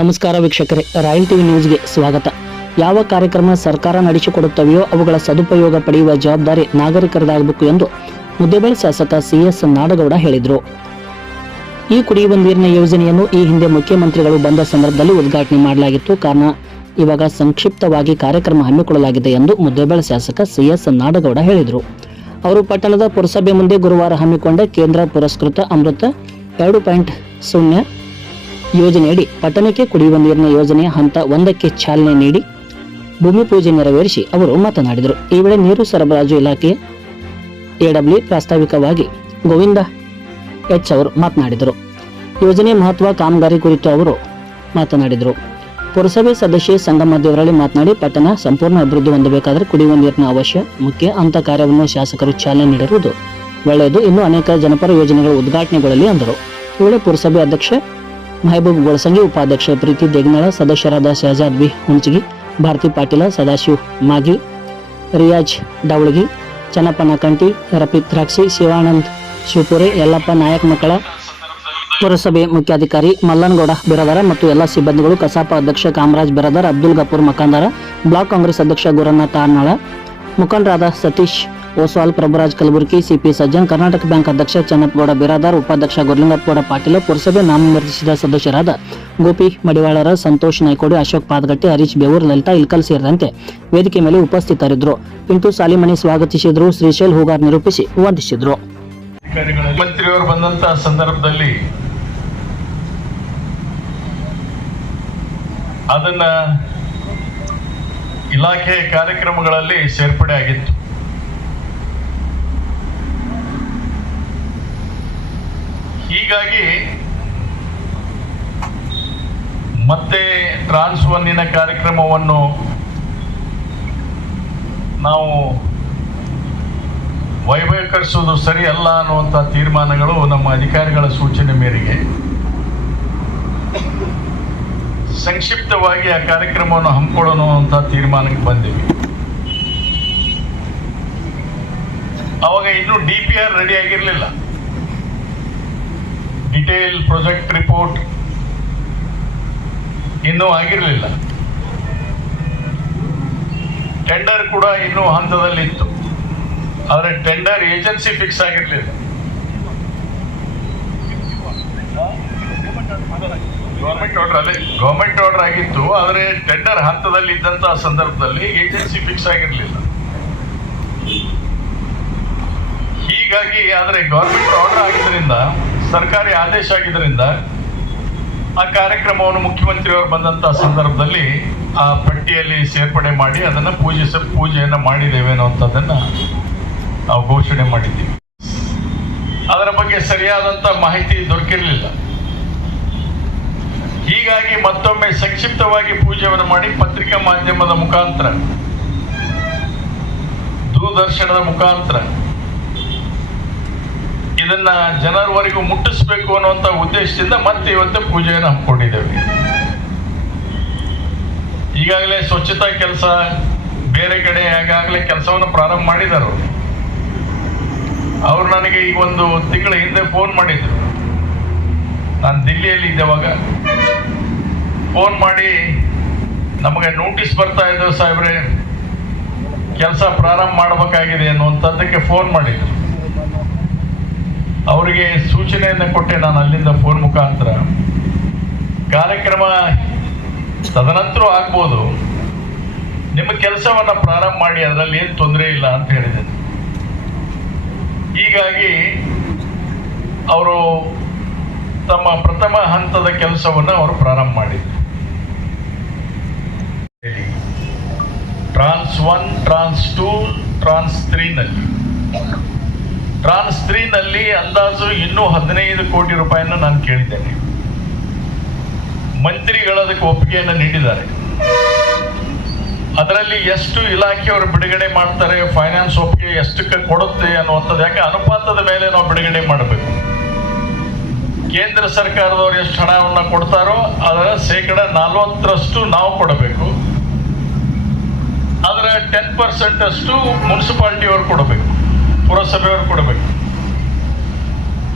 ನಮಸ್ಕಾರ ವೀಕ್ಷಕರೇ, royal TV ನ್ಯೂಸ್ಗೆ ಸ್ವಾಗತ. ಯಾವ ಕಾರ್ಯಕ್ರಮ ಸರ್ಕಾರ ನಡೆಸಿಕೊಡುತ್ತವೆಯೋ ಅವುಗಳ ಸದುಪಯೋಗ ಪಡೆಯುವ ಜವಾಬ್ದಾರಿ ನಾಗರಿಕರದಾಗಬೇಕು ಎಂದು ಮುದ್ದೇಬೇಳೆ ಶಾಸಕ ಸಿಎಸ್ ನಾಡಗೌಡ ಹೇಳಿದರು. ಈ ಕುಡಿಯುವ ನೀರಿನ ಯೋಜನೆಯನ್ನು ಈ ಹಿಂದೆ ಮುಖ್ಯಮಂತ್ರಿಗಳು ಬಂದ ಸಂದರ್ಭದಲ್ಲಿ ಉದ್ಘಾಟನೆ ಮಾಡಲಾಗಿತ್ತು. ಕಾರಣ, ಇವಾಗ ಸಂಕ್ಷಿಪ್ತವಾಗಿ ಕಾರ್ಯಕ್ರಮ ಹಮ್ಮಿಕೊಳ್ಳಲಾಗಿದೆ ಎಂದು ಮುದ್ದೇಬೇಳೆ ಶಾಸಕ ಸಿಎಸ್ ನಾಡಗೌಡ ಹೇಳಿದರು. ಅವರು ಪಟ್ಟಣದ ಪುರಸಭೆ ಮುಂದೆ ಗುರುವಾರ ಹಮ್ಮಿಕೊಂಡ ಕೇಂದ್ರ ಪುರಸ್ಕೃತ ಅಮೃತ ಎರಡು ಪಾಯಿಂಟ್ ಶೂನ್ಯ ಯೋಜನೆಯಡಿ ಪಟ್ಟಣಕ್ಕೆ ಕುಡಿಯುವ ನೀರಿನ ಯೋಜನೆಯ ಹಂತ ಒಂದಕ್ಕೆ ಚಾಲನೆ ನೀಡಿ ಭೂಮಿ ಪೂಜೆ ನೆರವೇರಿಸಿ ಅವರು ಮಾತನಾಡಿದರು. ಈ ವೇಳೆ ನೀರು ಸರಬರಾಜು ಇಲಾಖೆ ಎಡಬ್ಲ್ಯೂ ಪ್ರಾಸ್ತಾವಿಕವಾಗಿ ಗೋವಿಂದ ಎಚ್ ಅವರು ಮಾತನಾಡಿದರು. ಯೋಜನೆ ಮಹತ್ವ, ಕಾಮಗಾರಿ ಕುರಿತು ಅವರು ಮಾತನಾಡಿದರು. ಪುರಸಭೆ ಸದಸ್ಯೆ ಸಂಗಮ ದೇವರಳ್ಳಿ ಮಾತನಾಡಿ, ಪಟ್ಟಣ ಸಂಪೂರ್ಣ ಅಭಿವೃದ್ಧಿ ಹೊಂದಬೇಕಾದರೆ ಕುಡಿಯುವ ನೀರಿನ ಅವಶ್ಯ ಮುಖ್ಯ. ಅಂತ ಕಾರ್ಯವನ್ನು ಶಾಸಕರು ಚಾಲನೆ ನೀಡಿರುವುದು ಒಳ್ಳೆಯದು. ಇನ್ನು ಅನೇಕ ಜನಪರ ಯೋಜನೆಗಳು ಉದ್ಘಾಟನೆಗೊಳ್ಳಲಿ ಅಂದರು. ಈ ವೇಳೆ ಪುರಸಭೆ ಅಧ್ಯಕ್ಷ ಮಹಬೂಬ್ ಗೊಳಸಂಗಿ ಉಪಾಧ್ಯಕ್ಷ ಪ್ರೀತಿ ದೇಗ್ನಾಳ ಸದಸ್ಯರಾದ ಶಹಜಾದ್ ಬಿ ಹುಂಚಗಿ ಭಾರತಿ ಪಾಟೀಲ ಸದಾಶಿವ್ ಮಾಗಿ, ರಿಯಾಜ್ ಡವಳಗಿ ಚನ್ನಪ್ಪ ನಕಂಟಿ ರಫೀಕ್ ದ್ರಾಕ್ಷಿ, ಶಿವಾನಂದ್ ಶಿವಪುರಿ, ಯಲ್ಲಪ್ಪ ನಾಯಕ್ ಮಕ್ಕಳ, ಪುರಸಭೆ ಮುಖ್ಯಾಧಿಕಾರಿ ಮಲ್ಲನಗೌಡ ಬಿರದಾರ ಮತ್ತು ಎಲ್ಲ ಸಿಬ್ಬಂದಿಗಳು ಕಸಾಪ ಅಧ್ಯಕ್ಷ ಕಾಮರಾಜ್ ಬಿರದಾರ್, ಅಬ್ದುಲ್ ಗಫೂರ್ ಮಕಾಂದಾರ, ಬ್ಲಾಕ್ ಕಾಂಗ್ರೆಸ್ ಅಧ್ಯಕ್ಷ ಗುರನ್ನ ತಾರ್ನಾಳ ಮುಖಂಡರಾದ ಸತೀಶ್ ಓಸ್ವಾಲ್, ಪ್ರಭುರಾಜ್ ಕಲಬುರ್ಗಿ, ಸಿಪಿ ಸಜ್ಜನ್, ಕರ್ನಾಟಕ ಬ್ಯಾಂಕ್ ಅಧ್ಯಕ್ಷ ಚನ್ನಪ್ಪಗೌಡ ಬಿರಾದಾರ್, ಉಪಾಧ್ಯಕ್ಷ ಗುರ್ಲಿಂಗಪ್ಪಗೌಡ ಪಾಟೀಲ, ಪುರಸಭೆ ನಾಮನಿರ್ದೇಶಿತ ಸದಸ್ಯರಾದ ಗೋಪಿ ಮಡಿವಾಳರ, ಸಂತೋಷ್ ನಾಯ್ಕೋಡಿ, ಅಶೋಕ್ ಪಾದಗಟ್ಟಿ, ಹರೀಶ್ ಬೇವೂರ್, ಲಲಿತಾ ಇಲ್ಕಲ್ ಸೇರಿದಂತೆ ವೇದಿಕೆ ಮೇಲೆ ಉಪಸ್ಥಿತರಿದ್ದರು. ಪಿಂಟು ಸಾಲಿಮಣಿ ಸ್ವಾಗತಿಸಿದರು. ಶ್ರೀಶೈಲ್ ಹೂಗಾರ್ ನಿರೂಪಿಸಿ ವಂದಿಸಿದರು. ಅದನ್ನ ಇಲಾಖೆ ಕಾರ್ಯಕ್ರಮಗಳಲ್ಲಿ ಸೇರ್ಪಡೆ ಆಗಿತ್ತು ಹೀಗಾಗಿ ಮತ್ತೆ ಟ್ರಾನ್ಸ್ ಒನ್ನಿನ ಕಾರ್ಯಕ್ರಮವನ್ನು ನಾವು ವೈಭವೀಕರಿಸುವುದು ಸರಿ ಅಲ್ಲ ಅನ್ನುವಂಥ ತೀರ್ಮಾನಗಳು ನಮ್ಮ ಅಧಿಕಾರಿಗಳ ಸೂಚನೆ ಮೇರೆಗೆ. ಸಂಕ್ಷಿಪ್ತವಾಗಿ ಆ ಕಾರ್ಯಕ್ರಮವನ್ನು ಹಮ್ಮಿಕೊಳ್ಳೋಣ ಅಂತ ತೀರ್ಮಾನಕ್ಕೆ ಬಂದಿವಿ. ಅವಾಗ ಇನ್ನೂ ಡಿ ಪಿ ಆರ್ ರೆಡಿ ಆಗಿರಲಿಲ್ಲ. ಡಿಟೇಲ್ ಪ್ರೊಜೆಕ್ಟ್ ರಿಪೋರ್ಟ್ ಇನ್ನೂ ಆಗಿರಲಿಲ್ಲ. ಟೆಂಡರ್ ಕೂಡ ಇನ್ನೂ ಹಂತದಲ್ಲಿತ್ತು. ಆದರೆ ಟೆಂಡರ್ ಏಜೆನ್ಸಿ ಫಿಕ್ಸ್ ಆಗಿರಲಿಲ್ಲ. ಗೌರ್ಮೆಂಟ್ ಆರ್ಡರ್ ಅದೇ ಗೌರ್ಮೆಂಟ್ ಆರ್ಡರ್ ಆಗಿತ್ತು, ಆದರೆ ಟೆಂಡರ್ ಹಂತದಲ್ಲಿ ಇದ್ದಂತಹ ಸಂದರ್ಭದಲ್ಲಿ ಏಜೆನ್ಸಿ ಫಿಕ್ಸ್ ಆಗಿರಲಿಲ್ಲ. ಹೀಗಾಗಿ ಆದರೆ ಗೌರ್ಮೆಂಟ್ ಆರ್ಡರ್ ಆಗಿದ್ದರಿಂದ ಸರ್ಕಾರಿ ಆದೇಶ ಆಗಿದ್ದರಿಂದ ಆ ಕಾರ್ಯಕ್ರಮವನ್ನು ಮುಖ್ಯಮಂತ್ರಿಯವರು ಬಂದಂಥ ಸಂದರ್ಭದಲ್ಲಿ ಆ ಪಟ್ಟಿಯಲ್ಲಿ ಸೇರ್ಪಡೆ ಮಾಡಿ ಅದನ್ನು ಪೂಜಿಸ ಪೂಜೆಯನ್ನು ಮಾಡಿದ್ದೇವೆ ಅನ್ನುವಂಥದ್ದನ್ನ ನಾವು ಘೋಷಣೆ ಮಾಡಿದ್ದೀವಿ. ಅದರ ಬಗ್ಗೆ ಸರಿಯಾದಂಥ ಮಾಹಿತಿ ದೊರಕಿರಲಿಲ್ಲ. ಹೀಗಾಗಿ ಮತ್ತೊಮ್ಮೆ ಸಂಕ್ಷಿಪ್ತವಾಗಿ ಪೂಜೆಯನ್ನು ಮಾಡಿ ಪತ್ರಿಕಾ ಮಾಧ್ಯಮದ ಮುಖಾಂತರ, ದೂರದರ್ಶನದ ಮುಖಾಂತರ ಇದನ್ನ ಜನರವರೆಗೂ ಮುಟ್ಟಿಸ್ಬೇಕು ಅನ್ನುವಂಥ ಉದ್ದೇಶದಿಂದ ಮತ್ತೆ ಇವತ್ತು ಪೂಜೆಯನ್ನು ಹಮ್ಮಿಕೊಂಡಿದ್ದೇವೆ. ಈಗಾಗಲೇ ಸ್ವಚ್ಛತಾ ಕೆಲಸ ಬೇರೆ ಕಡೆ ಈಗಾಗಲೇ ಕೆಲಸವನ್ನು ಪ್ರಾರಂಭ ಮಾಡಿದ್ದಾರೆ ಅವರು ಅವ್ರು ನನಗೆ ಈಗ ಒಂದು ತಿಂಗಳ ಹಿಂದೆ ಫೋನ್ ಮಾಡಿದ್ರು. ನಾನು ದಿಲ್ಲಿಯಲ್ಲಿ ಇದ್ದೇವಾಗ ಫೋನ್ ಮಾಡಿ ನಮಗೆ ನೋಟಿಸ್ ಬರ್ತಾ ಇದ್ದವು ಸಾಹೇಬ್ರೆ, ಕೆಲಸ ಪ್ರಾರಂಭ ಮಾಡಬೇಕಾಗಿದೆ ಅನ್ನುವಂಥದ್ದಕ್ಕೆ ಫೋನ್ ಮಾಡಿದ್ರು. ಅವರಿಗೆ ಸೂಚನೆಯನ್ನು ಕೊಟ್ಟೆ ನಾನು ಅಲ್ಲಿಂದ ಫೋನ್ ಮುಖಾಂತರ. ಕಾರ್ಯಕ್ರಮ ತದನಂತರ ಆಗ್ಬೋದು. ನಿಮ್ಮ ಕೆಲಸವನ್ನ ಪ್ರಾರಂಭ ಮಾಡಿ, ಅದರಲ್ಲಿ ಏನು ತೊಂದರೆ ಇಲ್ಲ ಅಂತ ಹೇಳಿದೆ. ಹೀಗಾಗಿ ಅವರು ತಮ್ಮ ಪ್ರಥಮ ಹಂತದ ಕೆಲಸವನ್ನು ಅವರು ಪ್ರಾರಂಭ ಮಾಡಿದ್ರು. Tranche one tranche two tranche ತ್ರೀನಲ್ಲಿ tranche ತ್ರೀನಲ್ಲಿ ಅಂದಾಜು ಇನ್ನೂ ಹದಿನೈದು ಕೋಟಿ ರೂಪಾಯಿಯನ್ನು ನಾನು ಕೇಳಿದ್ದೇನೆ. ಮಂತ್ರಿಗಳು ಅದಕ್ಕೆ ಒಪ್ಪಿಗೆಯನ್ನು ನೀಡಿದ್ದಾರೆ. ಅದರಲ್ಲಿ ಎಷ್ಟು ಇಲಾಖೆಯವರು ಬಿಡುಗಡೆ ಮಾಡ್ತಾರೆ ಫೈನಾನ್ಸ್ ಒಪ್ಪಿಗೆ ಎಷ್ಟಕ್ಕೆ ಕೊಡುತ್ತೆ ಅನ್ನುವಂಥದ್ದು, ಯಾಕೆ ಅನುಪಾತದ ಮೇಲೆ ನಾವು ಬಿಡುಗಡೆ ಮಾಡಬೇಕು. ಕೇಂದ್ರ ಸರ್ಕಾರದವರು ಎಷ್ಟು ಹಣವನ್ನು ಕೊಡ್ತಾರೋ ಅದರ ಶೇಕಡ ನಲವತ್ತರಷ್ಟು ನಾವು ಕೊಡಬೇಕು. ಅದರ ಟೆನ್ ಪರ್ಸೆಂಟ್ ಅಷ್ಟು ಮುನ್ಸಿಪಾಲ್ಟಿಯವರು ಕೊಡಬೇಕು. ಪುರಸಭೆಯವರು ಕೊಡಬೇಕು.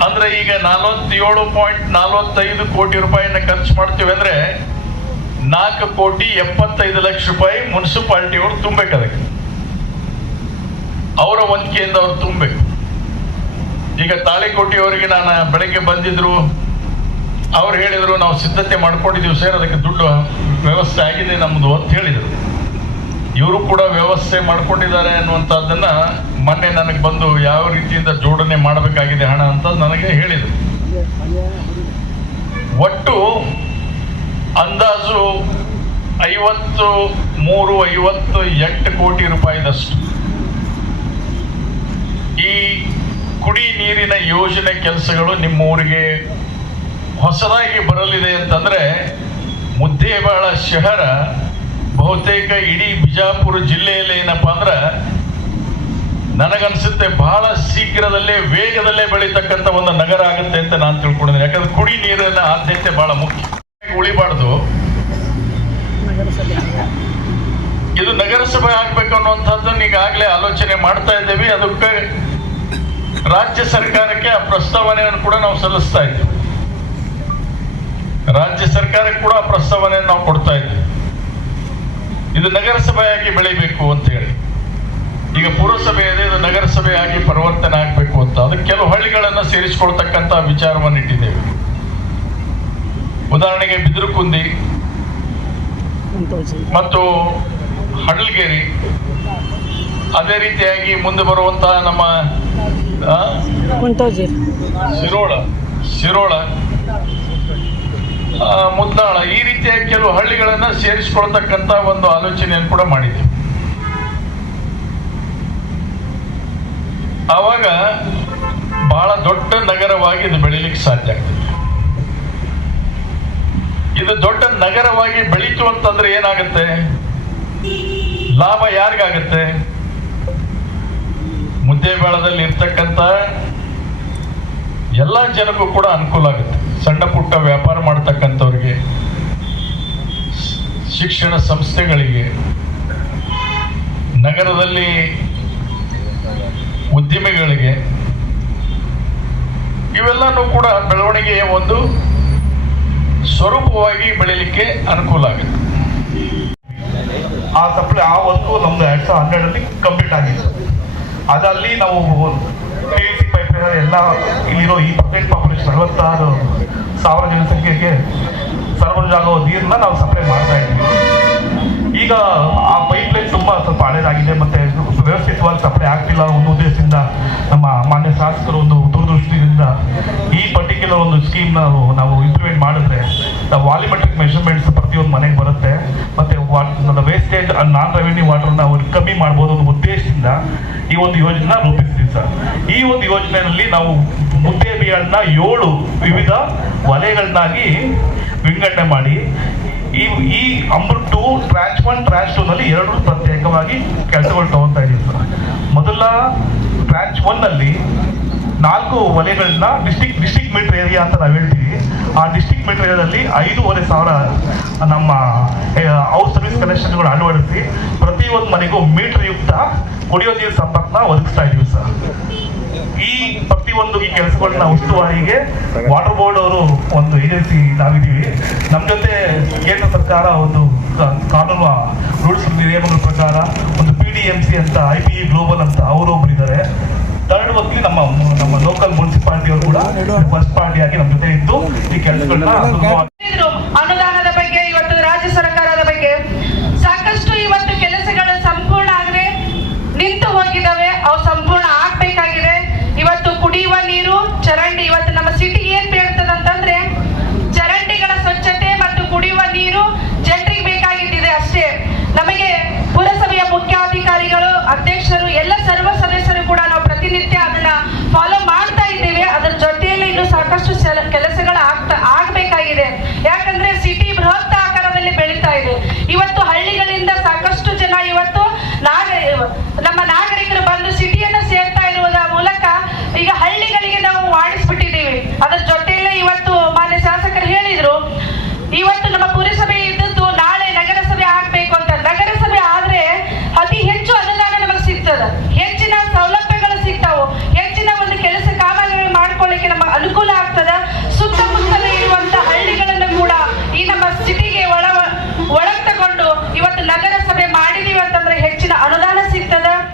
ಅಂದ್ರೆ ಈಗ ನಲವತ್ತೇಳು ಪಾಯಿಂಟ್ ನಲವತ್ತೈದು ಕೋಟಿ ರೂಪಾಯಿನ ಖರ್ಚು ಮಾಡ್ತೀವಿ ಅಂದ್ರೆ ನಾಲ್ಕು ಕೋಟಿ ಎಪ್ಪತ್ತೈದು ಲಕ್ಷ ರೂಪಾಯಿ ಮುನ್ಸಿಪಾಲ್ಟಿಯವರು ತುಂಬಬೇಕು ಅದಕ್ಕೆ. ಅವರ ವಂತಿಕೆಯಿಂದ ಅವ್ರು ತುಂಬಬೇಕು. ಈಗ ತಾಳಿಕೋಟೆಯವರಿಗೆ ನಾನು ಬೆಳಗ್ಗೆ ಬಂದಿದ್ರು, ಅವ್ರು ಹೇಳಿದ್ರು, ನಾವು ಸಿದ್ಧತೆ ಮಾಡ್ಕೊಂಡಿದ್ದೀವಿ ಸರ್, ಅದಕ್ಕೆ ದುಡ್ಡು ವ್ಯವಸ್ಥೆ ಆಗಿದೆ ನಮ್ಮದು ಅಂತ ಹೇಳಿದರು. ಇವರು ಕೂಡ ವ್ಯವಸ್ಥೆ ಮಾಡ್ಕೊಂಡಿದ್ದಾರೆ ಅನ್ನುವಂಥದ್ದನ್ನ ಮೊನ್ನೆ ನನಗೆ ಬಂದು ಯಾವ ರೀತಿಯಿಂದ ಜೋಡಣೆ ಮಾಡಬೇಕಾಗಿದೆ ಹಣ ಅಂತ ನನಗೆ ಹೇಳಿದರು. ಒಟ್ಟು ಅಂದಾಜು ಐವತ್ತು ಮೂರು, ಐವತ್ತು ಎಂಟು ಕೋಟಿ ರೂಪಾಯಿದಷ್ಟು. ಈ ಕುಡಿ ನೀರಿನ ಯೋಜನೆ ಕೆಲಸಗಳು ನಿಮ್ಮ ಊರಿಗೆ ಹೊಸದಾಗಿ ಬರಲಿದೆ ಅಂತಂದ್ರೆ ಮುದ್ದೇಬಾಳ ಶಹರ ಬಹುತೇಕ ಇಡೀ ಬಿಜಾಪುರ ಜಿಲ್ಲೆಯಲ್ಲಿ ಏನಪ್ಪಾ ಅಂದ್ರೆ ನನಗನ್ಸುತ್ತೆ ಬಹಳ ಶೀಘ್ರದಲ್ಲೇ ವೇಗದಲ್ಲೇ ಬೆಳೀತಕ್ಕಂಥ ಒಂದು ನಗರ ಆಗುತ್ತೆ ಅಂತ ನಾನು ತಿಳ್ಕೊಂಡಿದ್ದೀನಿ. ಯಾಕಂದ್ರೆ ಕುಡಿ ನೀರಿನ ಆದ್ಯತೆ ಬಹಳ ಮುಖ್ಯ. ಉಳಿಬಾರ್ದು. ಇದು ನಗರಸಭೆ ಆಗ್ಬೇಕು ಅನ್ನುವಂಥದ್ದನ್ನು ಈಗಾಗಲೇ ಆಲೋಚನೆ ಮಾಡ್ತಾ ಇದ್ದೇವೆ. ಅದಕ್ಕೆ ರಾಜ್ಯ ಸರ್ಕಾರಕ್ಕೆ ಆ ಪ್ರಸ್ತಾವನೆಯನ್ನು ಕೂಡ ನಾವು ಸಲ್ಲಿಸ್ತಾ ಇದ್ದೀವಿ. ರಾಜ್ಯ ಸರ್ಕಾರಕ್ಕೆ ಕೂಡ ಆ ಪ್ರಸ್ತಾವನೆಯನ್ನು ನಾವು ಕೊಡ್ತಾ ಇದ್ದೀವಿ. ಇದು ನಗರಸಭೆಯಾಗಿ ಬೆಳಿಬೇಕು ಅಂತ ಹೇಳಿ. ಈಗ ಪುರಸಭೆ ಇದೆ ಇದು ಆಗಿ ಪರಿವರ್ತನೆ ಆಗಬೇಕು ಅಂತ. ಅದಕ್ಕೆ ಕೆಲವು ಹಳ್ಳಿಗಳನ್ನು ಸೇರಿಸಿಕೊಳ್ತಕ್ಕಂಥ ವಿಚಾರವನ್ನು ಇಟ್ಟಿದ್ದೇವೆ ಉದಾಹರಣೆಗೆ ಬಿದಿರುಕುಂದಿ ಮತ್ತು ಹಡಲ್ಗೇರಿ. ಅದೇ ರೀತಿಯಾಗಿ ಮುಂದೆ ಬರುವಂತಹ ನಮ್ಮ ಶಿರೋಳ ಶಿರೋಳ ಮುದ್ದಾಳ ಈ ರೀತಿಯ ಕೆಲವು ಹಳ್ಳಿಗಳನ್ನ ಸೇರಿಸಿಕೊಳ್ತಕ್ಕಂತ ಒಂದು ಆಲೋಚನೆಯನ್ನು ಕೂಡ ಮಾಡಿದ್ವಿ ಆವಾಗ ಬಹಳ ದೊಡ್ಡ ನಗರವಾಗಿ ಇದು ಬೆಳಿಲಿಕ್ಕೆ ಸಾಧ್ಯ ಆಗ್ತದೆ. ಇದು ದೊಡ್ಡ ನಗರವಾಗಿ ಬೆಳೀತು ಅಂತಂದ್ರೆ ಏನಾಗುತ್ತೆ? ಲಾಭ ಯಾರಿಗಾಗತ್ತೆ? ಮುದ್ದೇಬೇಳದಲ್ಲಿ ಇರ್ತಕ್ಕಂಥ ಎಲ್ಲ ಜನಕ್ಕೂ ಕೂಡ ಅನುಕೂಲ ಆಗುತ್ತೆ. ಸಣ್ಣ ಪುಟ್ಟ ವ್ಯಾಪಾರ ಮಾಡ್ತಕ್ಕಂಥವ್ರಿಗೆ, ಶಿಕ್ಷಣ ಸಂಸ್ಥೆಗಳಿಗೆ, ನಗರದಲ್ಲಿ ಉದ್ಯಮಿಗಳಿಗೆ ಇವೆಲ್ಲನೂ ಕೂಡ ಬೆಳವಣಿಗೆಯ ಒಂದು ಸ್ವರೂಪವಾಗಿ ಬೆಳೀಲಿಕ್ಕೆ ಅನುಕೂಲ ಆಗುತ್ತೆ. ಆ ಸಪ್ಲೈ ಆ ವಸ್ತು ನಮ್ದು ಎರಡ್ ಸಾವಿರದ ಹನ್ನೆರಡರಲ್ಲಿ ಕಂಪ್ಲೀಟ್ ಆಗಿದೆ ಅದಲ್ಲಿ ನಾವು ಪಿ ಸಿ ಪೈಪ್ ಎಲ್ಲ ಇಲ್ಲಿರೋ ಈ ಪರ್ಸೆಂಟ್ ಪಾಪ್ಯುಲೇಷನ್ ಅರವತ್ತಾರು ಸಾವಿರ ಜನಸಂಖ್ಯೆಗೆ ಸರ್ವಜಾಗೋ ನೀರನ್ನ ನಾವು ಸಪ್ಲೈ ಮಾಡ್ತಾ ಇದ್ದೀವಿ. ಈಗ ಆ ಪೈಪ್ ಲೈನ್ ತುಂಬಾ ಸ್ವಲ್ಪ ಹಳೇದಾಗಿದೆ ಮತ್ತೆ ಆಗ್ತಿಲ್ಲ ಒಂದು ಉದ್ದೇಶದಿಂದ. ನಮ್ಮ ಮಾನ್ಯ ಶಾಸಕರು ಒಂದು ದೂರದೃಷ್ಟಿಯಿಂದ ಈ ಪರ್ಟಿಕ್ಯುಲರ್ ಒಂದು ಸ್ಕೀಮ್ ನಾವು ನಾವು ಇಂಪ್ಲಿಮೆಂಟ್ ಮಾಡಿದ್ರೆ ವಾಲಿಮೆಟ್ರಿಕ್ ಮೆಷರ್ಮೆಂಟ್ಸ್ ಪ್ರತಿಯೊಂದು ಮನೆಗೆ ಬರುತ್ತೆ. ಮತ್ತೆ ವೇಸ್ಟೇಜ್ ನಾನ್ ರೆವೆನ್ಯೂ ವಾಟರ್ ನಾವು ಕಮ್ಮಿ ಮಾಡ್ಬೋದು ಅನ್ನೋ ಉದ್ದೇಶದಿಂದ ಈ ಒಂದು ಯೋಜನೆ ರೂಪಿಸ್ತೀವಿ ಸರ್. ಈ ಒಂದು ಯೋಜನೆಯಲ್ಲಿ ನಾವು ಮುದ್ದೇಬಿಯನ್ನ ಏಳು ವಿವಿಧ ವಲಯಗಳನ್ನಾಗಿ ವಿಂಗಡಣೆ ಮಾಡಿ ಈ ಈ Ambar two tranche one tranche two ನಲ್ಲಿ ಎರಡು ಪ್ರತ್ಯೇಕವಾಗಿ ಕೆಲಸಗಳು ತಗೊಳ್ತಾ ಇದೀವಿ ಸರ್. ಮೊದಲ ಟ್ರ್ಯಾಚ್ ಒನ್ನಲ್ಲಿ ನಾಲ್ಕು ವಲಯಗಳನ್ನ ಡಿಸ್ಟಿಕ್ ಡಿಸ್ಟಿಕ್ ಮೀಟರ್ ಏರಿಯಾ ಅಂತ ನಾವು ಹೇಳ್ತೀವಿ. ಆ ಡಿಸ್ಟಿಕ್ ಮೀಟರ್ ಏರಿಯಾದಲ್ಲಿ ಐದೂವರೆ ಸಾವಿರ ನಮ್ಮ ಹೌಸ್ ಸರ್ವಿಸ್ ಕನೆಕ್ಷನ್ಗಳು ಅಳವಡಿಸಿ ಪ್ರತಿಯೊಂದು ಮನೆಗೂ ಮೀಟರ್ ಯುಕ್ತ ಕುಡಿಯೋ ನೀರು ಸಂಪರ್ಕನ ಒದಗಿಸ್ತಾ ಇದೀವಿ ಸರ್. ಈ ಪ್ರತಿಯೊಂದು ಈ ಕೆಲಸಗಳನ್ನ ಉಸ್ತುವಾರಿಗೆ ವಾಟರ್ ಬೋರ್ಡ್ ಅವರು ಒಂದು ಏಜೆನ್ಸಿ ನಾವಿದ್ದೀವಿ. ನಮ್ಮ ಜೊತೆ ಕೇಂದ್ರ ಸರ್ಕಾರ ಒಂದು ಕಾನೂನು ರೂಲ್ಸ್ ನಿಯಮಗಳ ಪ್ರಕಾರ ಒಂದು ಪಿ ಡಿ ಎಂ ಸಿ ಅಂತ ಐ ಪಿ ಗ್ಲೋಬಲ್ ಅಂತ ಅವರು ಒಬ್ರು ಇದ್ದಾರೆ. ಥರ್ಡ್ ಹೊತ್ತಿಗೆ ನಮ್ಮ ನಮ್ಮ ಲೋಕಲ್ ಮುನ್ಸಿಪಾಲಿಟಿ ಅವರು ಕೂಡ ಫಸ್ಟ್ ಆಗಿ ನಮ್ಮ ಜೊತೆ ಇದ್ದು ಈ ಕೆಲಸಗಳನ್ನ